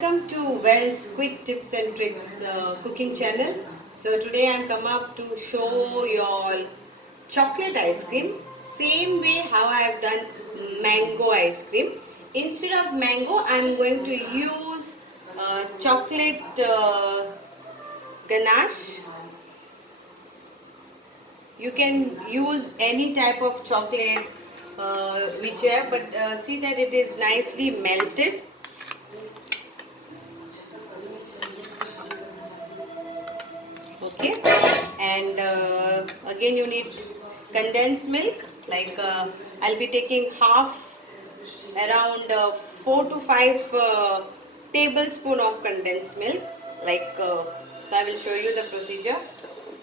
Welcome to Wells Quick Tips and Tricks cooking channel. So today I'm come up to show you all chocolate ice cream. Same way how I have done mango ice cream. Instead of mango, I'm going to use chocolate ganache. You can use any type of chocolate which you have, but see that it is nicely melted. Okay, and again you need condensed milk. I'll be taking half, around 4 to 5 tablespoon of condensed milk. So I will show you the procedure.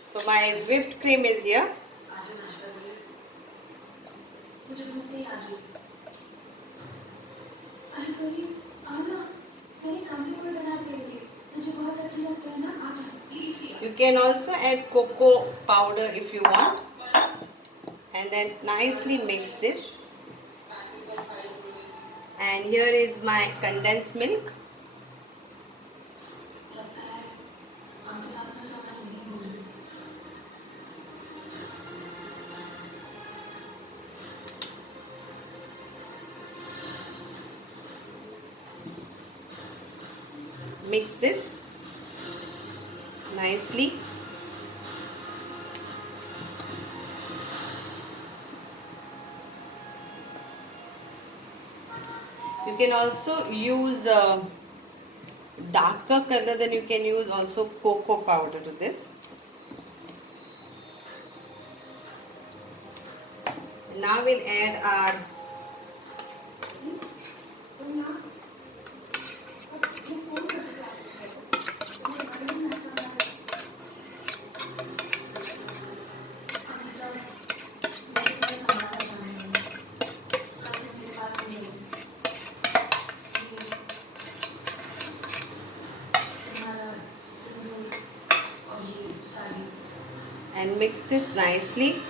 So my whipped cream is here. You can also add cocoa powder if you want, and then nicely mix this. And here is my condensed milk. Mix this nicely. You can also use darker color, then you can use also cocoa powder to this. Now we'll add our and mix this nicely.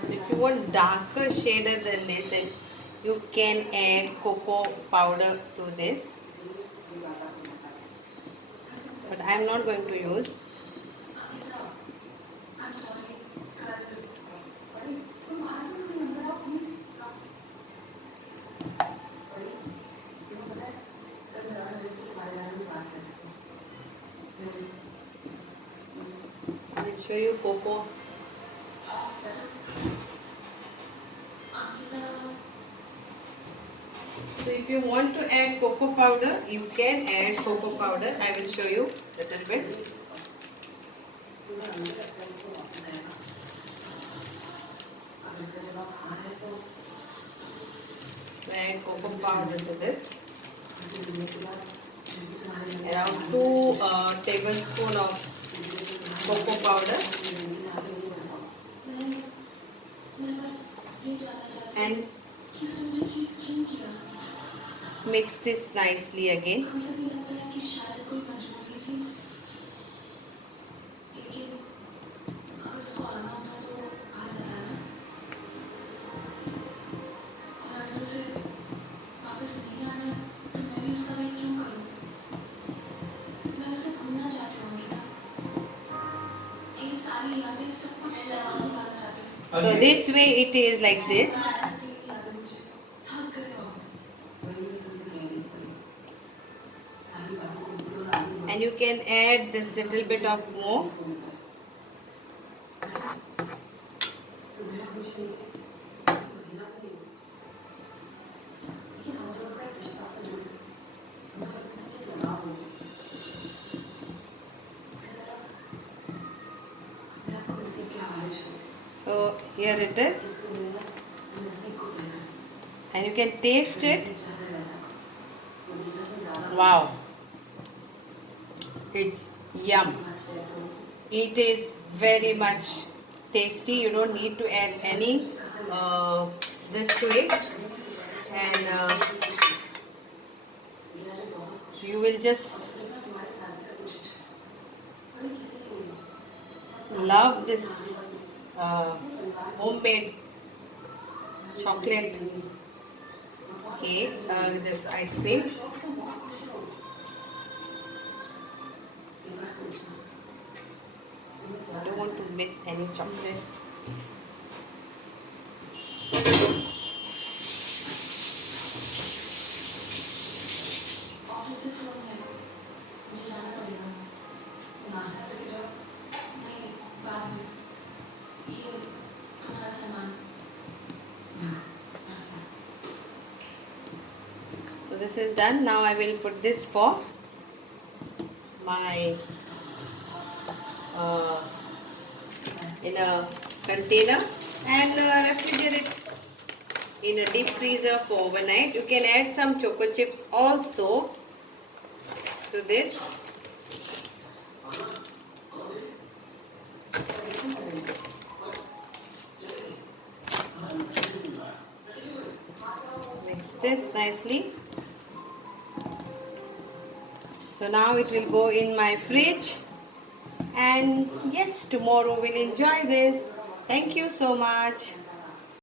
So if you want darker shader than this, then you can add cocoa powder to this, but I am not going to use. I'll show you cocoa. So if you want to add cocoa powder, you can add cocoa powder. I will show you a little bit. So add cocoa powder to this. Around 2 tablespoons of cocoa powder. And mix this nicely again. So this way it is like this. And you can add this little bit of more. So here it is, and you can taste it. Wow, it's yum. It is very much tasty. You don't need to add any this to it, and you will just love this homemade chocolate cake, this ice cream. I don't want to miss any chocolate. So this is done. Now I will put this for my in a container and refrigerate in a deep freezer for overnight. You can add some choco chips also to this. Mix this nicely. So now it will go in my fridge, and yes, tomorrow we'll enjoy this. Thank you so much.